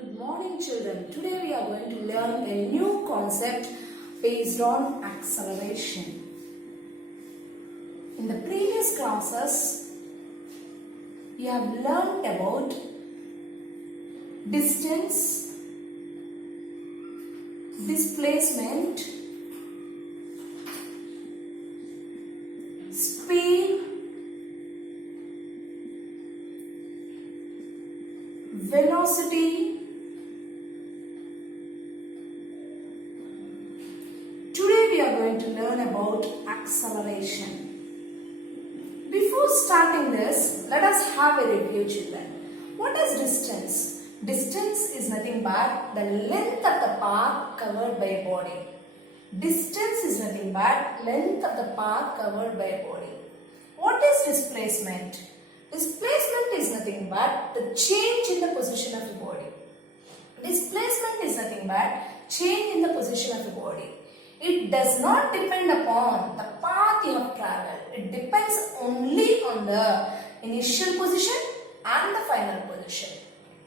Good morning children. Today we are going to learn a new concept based on acceleration. In the previous classes, we have learned about distance, displacement, speed, velocity. Today we are going to learn about acceleration. Before starting this, let us have a review, children. What is distance? Distance is nothing but the length of the path covered by a body. Distance is nothing but length of the path covered by a body. What is displacement? Displacement is nothing but the change in the position of the body. Displacement is nothing but change in the position of the body. It does not depend upon the path you have traveled. It depends only on the initial position and the final position.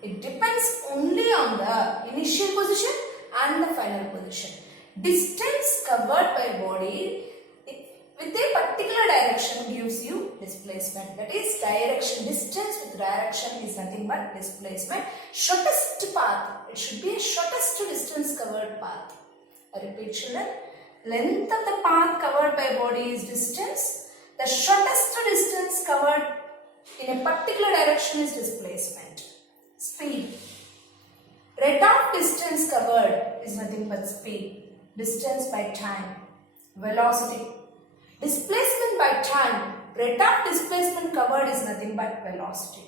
It depends only on the initial position and the final position. Distance covered by body with a particular direction gives you displacement. That is direction. Distance with direction is nothing but displacement. Shortest path. It should be a shortest distance covered path. I repeat, children. Length of the path covered by body is distance. The shortest distance covered in a particular direction is displacement. Speed. Rate of distance covered is nothing but speed. Distance by time. Velocity. Displacement by time. Rate of displacement covered is nothing but velocity.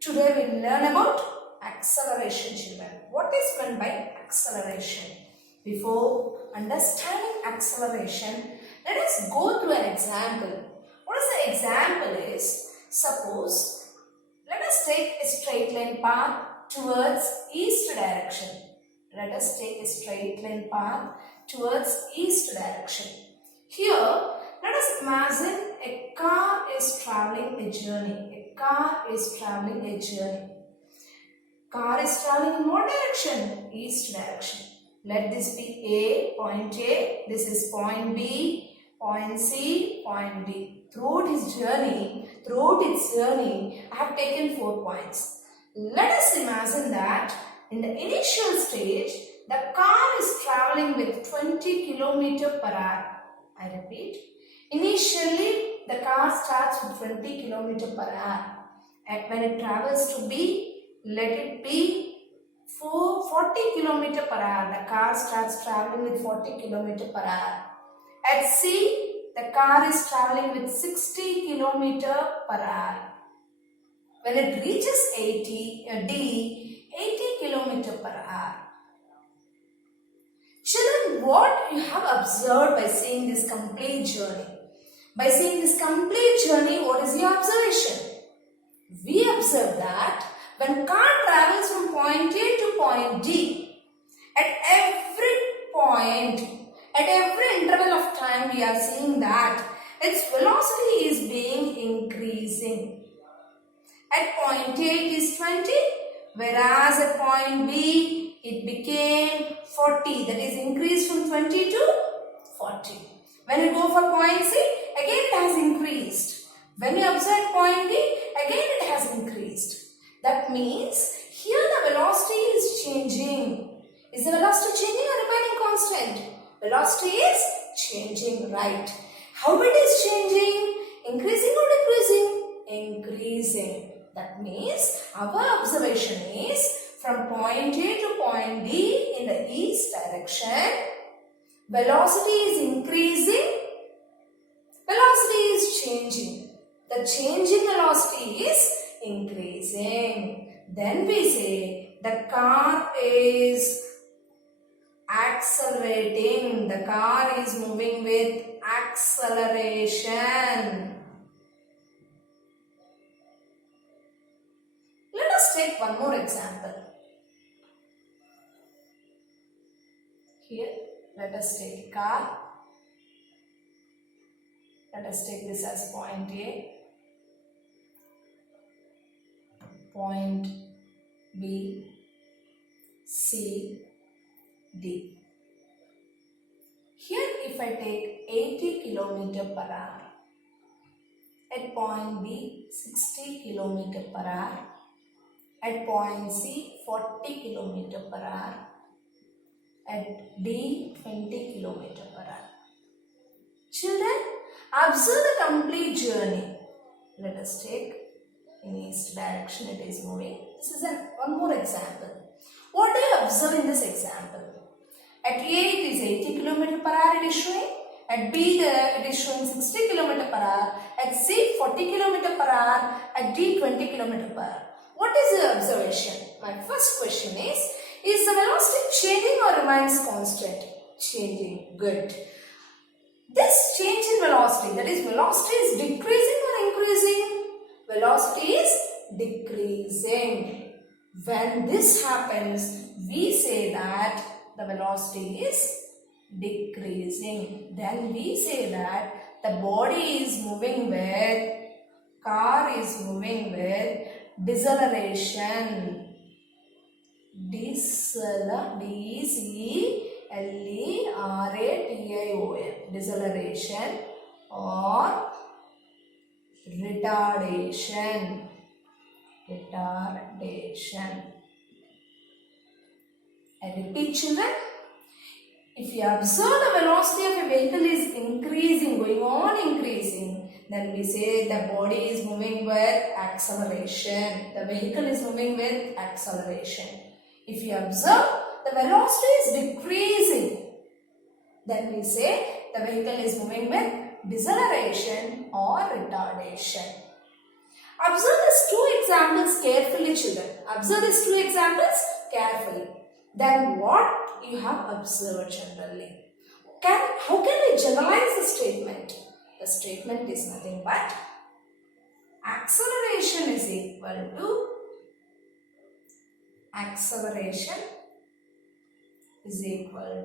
Today we will learn about acceleration, children. What is meant by acceleration? Before understanding acceleration, let us go through an example. What is the example is, suppose, let us take a straight line path towards east direction. Let us take a straight line path towards east direction. Here, let us imagine a car is traveling a journey. A car is traveling a journey. Car is traveling in what direction? East direction. Let this be A, point A. This is point B, point C, point D. Throughout its journey, I have taken 4 points. Let us imagine that in the initial stage, the car is traveling with 20 km per hour. I repeat, initially the car starts with 20 km per hour. And when it travels to B, let it be 40 km per hour. The car starts traveling with 40 km per hour. At C, the car is traveling with 60 km per hour. When it reaches D, 80 km per hour. Children, what you have observed by seeing this complete journey? By seeing this complete journey, what is your observation? We observe that when car travels from point A to point D, at every point, at every interval of time, we are seeing that its velocity is being increasing. At point A it is 20, whereas at point B it became 40. That is increased from 20 to 40. When you go for point C, again it has increased. When you observe point D, again it has increased. That means here the velocity is changing. Is the velocity changing or remaining constant? Velocity is changing, right? How it is changing? Increasing or decreasing? Increasing. That means our observation is from point A to point D in the east direction. Velocity is increasing. Velocity is changing. The change in velocity is increasing. Then we say the car is accelerating. The car is moving with acceleration. Let us take one more example. Here, let us take a car. Let us take this as point A. Point B, C, D. Here if I take 80 km per hour, at point B 60 km per hour, at point C 40 km per hour, at D 20 km per hour. Children, observe the complete journey. Let us take in east direction it is moving. This is one more example. What do you observe in this example? At A it is 80 km per hour it is showing. At B it is showing 60 km per hour. At C 40 km per hour. At D 20 km per hour. What is the observation? My first question is the velocity changing or remains constant? Changing. Good. This change in velocity, that is velocity is decreasing or increasing? Velocity is decreasing. When this happens, we say that the velocity is decreasing. Then we say that the body is moving with, car is moving with deceleration. Deceleration, deceleration or retardation. I repeat, children. If you observe the velocity of a vehicle is increasing, going on increasing, then we say the body is moving with acceleration. The vehicle is moving with acceleration. If you observe the velocity is decreasing, then we say the vehicle is moving with deceleration or retardation. Observe these two examples carefully, children. Observe these two examples carefully. Then what you have observed generally? How can we generalize the statement? The statement is nothing but acceleration is equal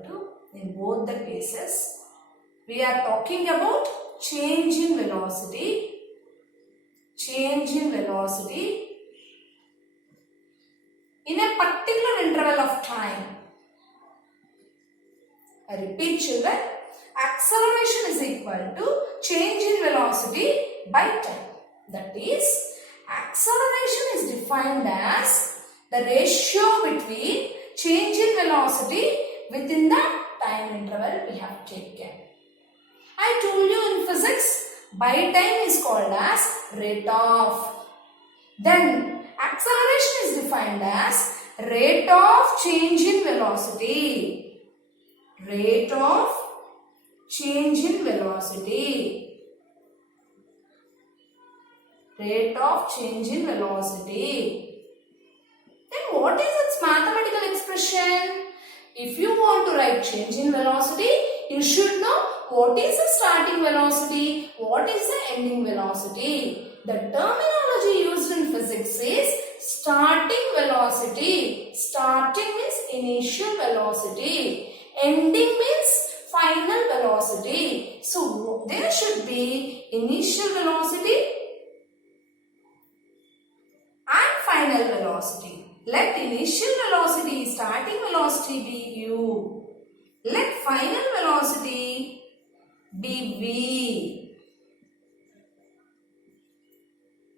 to in both the cases we are talking about change in velocity in a particular interval of time. I repeat, children, acceleration is equal to change in velocity by time. That is, acceleration is defined as the ratio between change in velocity within the time interval we have taken. I told you in physics, by time is called as rate of. Then acceleration is defined as rate of change in velocity. Rate of change in velocity. Rate of change in velocity. Then what is its mathematical expression? If you want to write change in velocity, you should know what is the starting velocity, what is the ending velocity. The terminology used in physics is starting velocity. Starting means initial velocity. Ending means final velocity. So there should be initial velocity and final velocity. Let initial velocity, starting velocity be u. Let final velocity be v.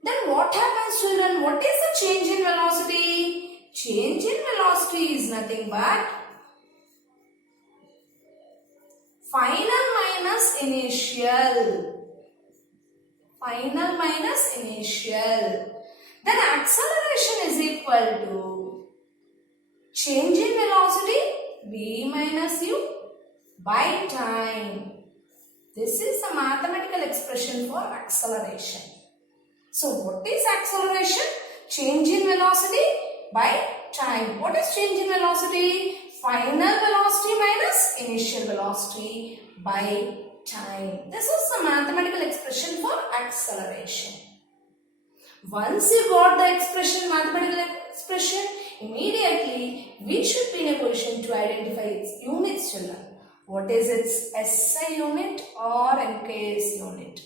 Then what happens, children? What is the change in velocity? Change in velocity is nothing but final minus initial. Final minus initial. Then acceleration is equal to change in velocity v minus u by time. This is the mathematical expression for acceleration. So what is acceleration? Change in velocity by time. What is change in velocity? Final velocity minus initial velocity by time. This is the mathematical expression for acceleration. Once you got the expression, mathematical expression, immediately we should be in a position to identify its units, children. What is its SI unit or MKS unit?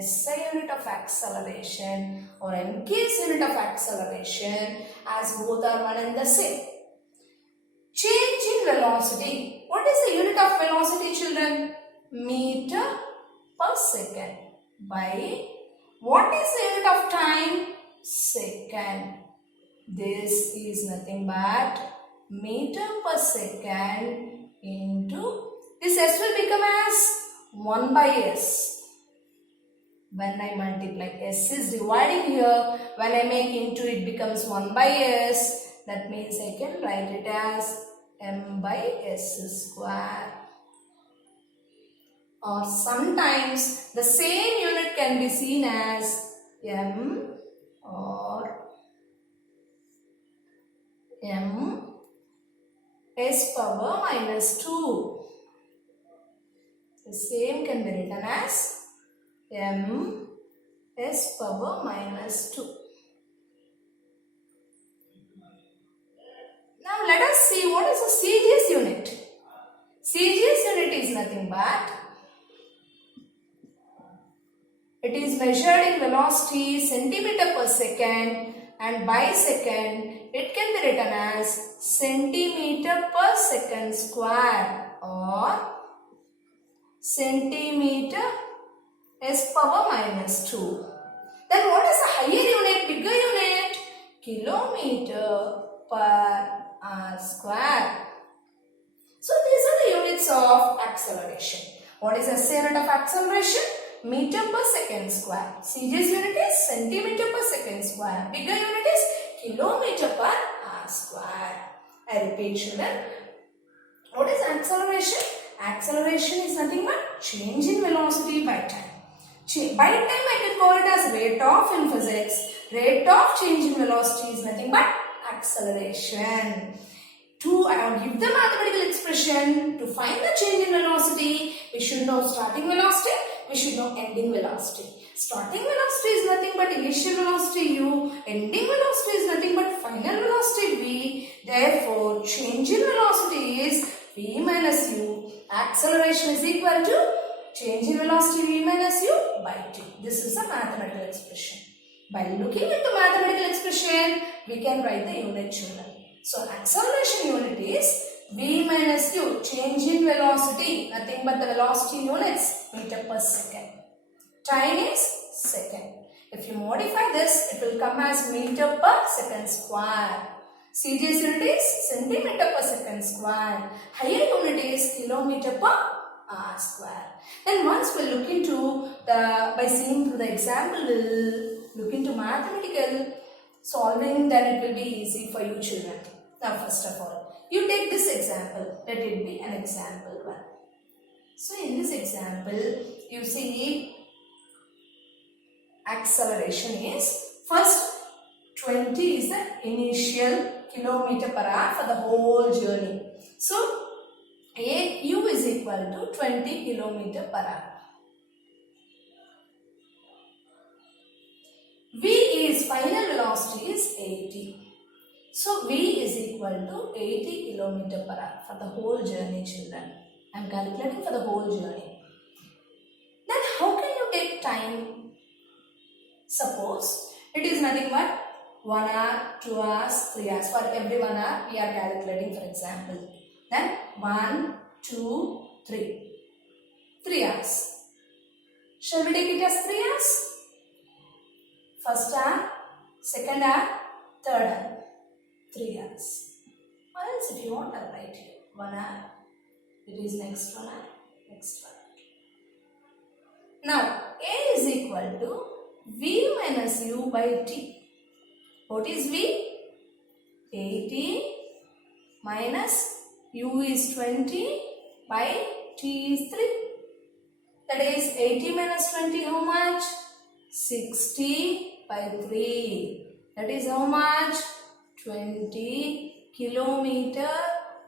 SI unit of acceleration or MKS unit of acceleration, as both are one and the same. in velocity. What is the unit of velocity, children? Meter per second. By what is the unit of time? Second. This is nothing but meter per second into this s will become as 1 by s. When I multiply, s is dividing here. When I make into it becomes 1 by s. That means I can write it as m by s square. Or sometimes the same unit can be seen as m or m s power minus 2. The same can be written as m s power minus 2. Now let us see what is a CGS unit. CGS unit is nothing but it is measured in velocity centimeter per second, and by second it can be written as centimeter per second square or centimeter s power minus 2. Then what is the higher unit, bigger unit? Kilometer per r square. So these are the units of acceleration. What is the unit of acceleration? Meter per second square. CGS unit is centimeter per second square. Bigger unit is kilometer per r square. I repeat, children. What is acceleration? Acceleration is nothing but change in velocity by time. By time I can call it as rate of in physics. Rate of change in velocity is nothing but acceleration. To give the mathematical expression to find the change in velocity, we should know starting velocity, we should know ending velocity. Starting velocity is nothing but initial velocity u, ending velocity is nothing but final velocity v. Therefore, change in velocity is v minus u. Acceleration is equal to change in velocity v minus u by t. This is a mathematical expression. By looking at the mathematical expression, we can write the unit, children. So, acceleration unit is v minus u, change in velocity, nothing but the velocity units, meter per second. Time is second. If you modify this, it will come as meter per second square. CGS unit is centimeter per second square. Higher unit is kilometer per r square. Then once we look into by seeing through the example, we'll look into mathematical solving, then it will be easy for you children. Now first of all, you take this example. Let it be an example one. So in this example, you see acceleration is first 20 is the initial kilometer per hour for the whole journey. So u is equal to 20 kilometer per hour. V is final velocity is 80. So V is equal to 80 km per hour for the whole journey, children. I am calculating for the whole journey. Then how can you take time? Suppose it is nothing but 1 hour, 2 hours, 3 hours. For every 1 hour we are calculating, for example. Then 1, 2, 3. 3 hours. Shall we take it as 3 hours? First hour, second hour, third hour. 3 hours. Or else if you want, I'll write here 1 hour. It is next 1 hour, next 1 hour. Now A is equal to V minus U by T. What is V? 80 minus U is 20 by T is 3. That is 80 minus 20 how much? 60 by 3. That is how much? 20 kilometer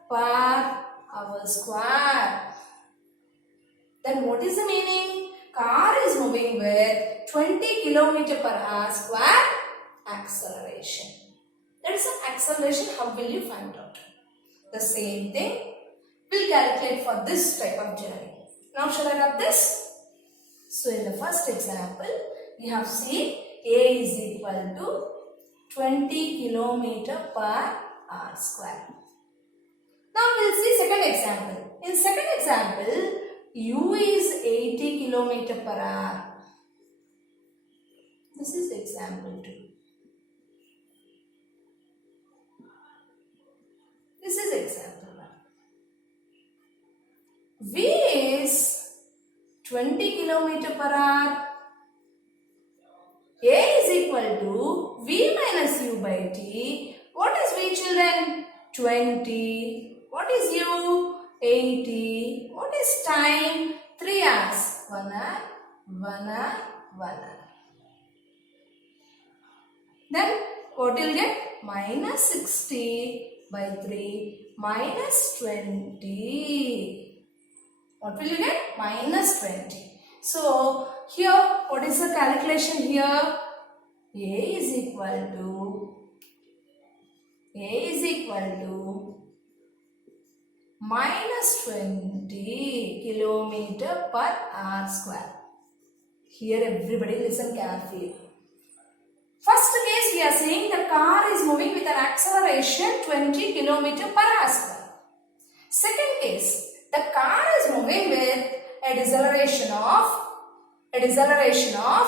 per hour square. Then what is the meaning? Car is moving with 20 kilometer per hour square acceleration. That is the acceleration. How will you find out? The same thing we'll calculate for this type of journey. Now shall I rub this? So in the first example, we have seen A is equal to 20 kilometer per hour square. Now we'll see second example. In second example, u is 80 kilometer per hour. This is example 2. This is example 1. V is 20 kilometer per hour. A is equal to V minus U by T. What is V, children? 20. What is U? 80. What is time? 3 hours. 1 hour, 1 hour, 1 hour. Then what will get? Minus 60 by 3 minus 20. What will you get? Minus 20. So here what is the calculation here? A is equal to minus 20 kilometer per hour square. Here everybody listen carefully. First case we are saying the car is moving with an acceleration 20 kilometer per hour square. Second case, the car is moving with a deceleration of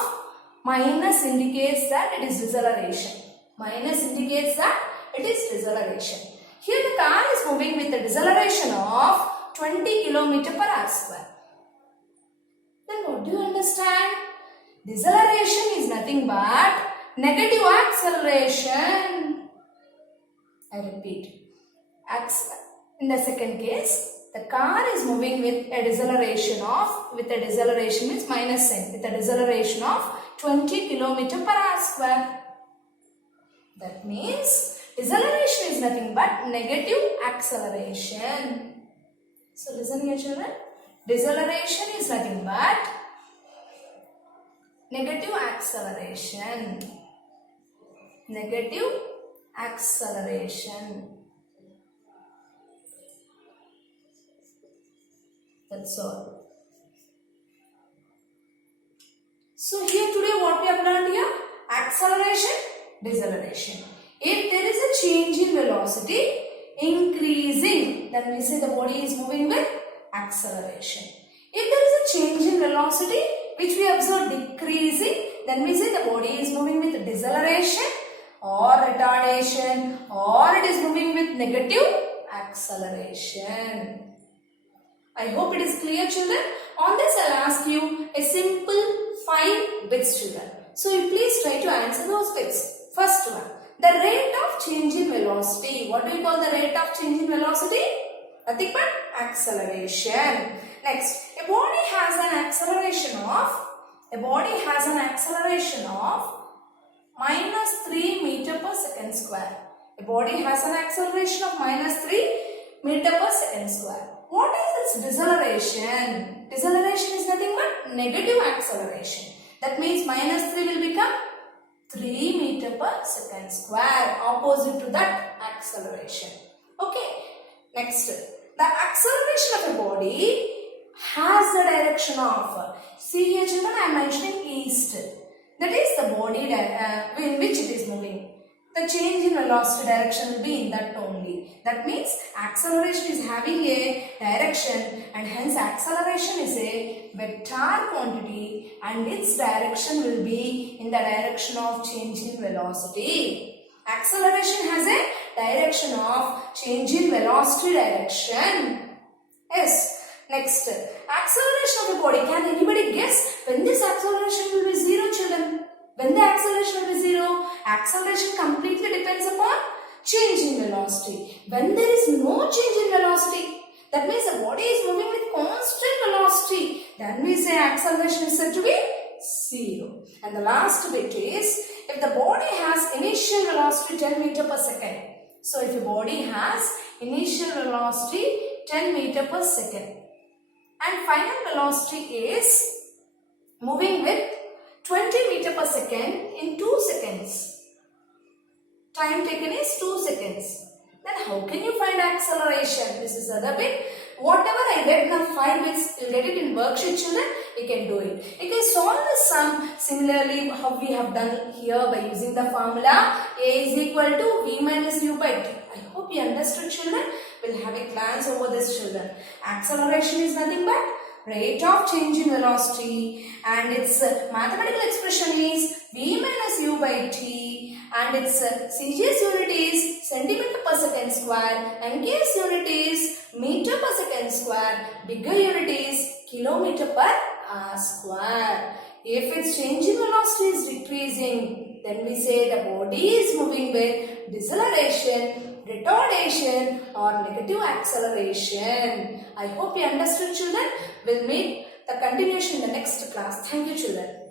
minus indicates that it is deceleration. Minus indicates that it is deceleration. Here the car is moving with a deceleration of 20 kilometer per hour square. Then what do you understand? Deceleration is nothing but negative acceleration. I repeat. In the second case, the car is moving with a deceleration means minus sign, with a deceleration of 20 kilometer per hour square. That means deceleration is nothing but negative acceleration. So listen here, children. Deceleration is nothing but negative acceleration. Negative acceleration. That's all. So here today what we have learned here? Acceleration, deceleration. If there is a change in velocity increasing, then we say the body is moving with acceleration. If there is a change in velocity which we observe decreasing, then we say the body is moving with deceleration or retardation, or it is moving with negative acceleration. I hope it is clear, children. On this I will ask you a simple 5 bits, children. So you please try to answer those bits. First one, the rate of change in velocity. What do we call the rate of change in velocity? Nothing but acceleration. Next, a body has an acceleration of minus 3 meter per second square. A body has an acceleration of minus 3 meter per second square. What is its deceleration? Deceleration is nothing but negative acceleration. That means minus 3 will become 3 meter per second square, opposite to that acceleration. Okay. Next, the acceleration of a body has the direction of, see here children, I am mentioning east. That is the body in which it is moving. The change in velocity direction will be in that only. That means acceleration is having a direction, and hence acceleration is a vector quantity and its direction will be in the direction of change in velocity. Acceleration has a direction of change in velocity direction. Yes. Next, acceleration of the body. Can anybody guess when this acceleration will be 0, children? When the acceleration will be 0, acceleration completely depends upon change in velocity. When there is no change in velocity, that means the body is moving with constant velocity, then we say acceleration is said to be 0. And the last bit is, if the body has initial velocity 10 meter per second. So if a body has initial velocity 10 meter per second and final velocity is moving with 20 meter per second in 2 seconds. Time taken is 2 seconds. Then how can you find acceleration? This is the other bit. Whatever I get in the 5 bits, you will get it in worksheet, children. You can do it. You can solve the sum similarly how we have done here by using the formula A is equal to V minus U by T. I hope you understood, children. We will have a glance over this, children. Acceleration is nothing but rate of change in velocity, and its mathematical expression is v minus u by t, and its CGS unit is centimeter per second square, NKS unit is meter per second square, bigger unit is kilometer per hour square. If its change in velocity is decreasing, then we say the body is moving with deceleration, retardation or negative acceleration. I hope you understood, children. We'll meet the continuation in the next class. Thank you, children.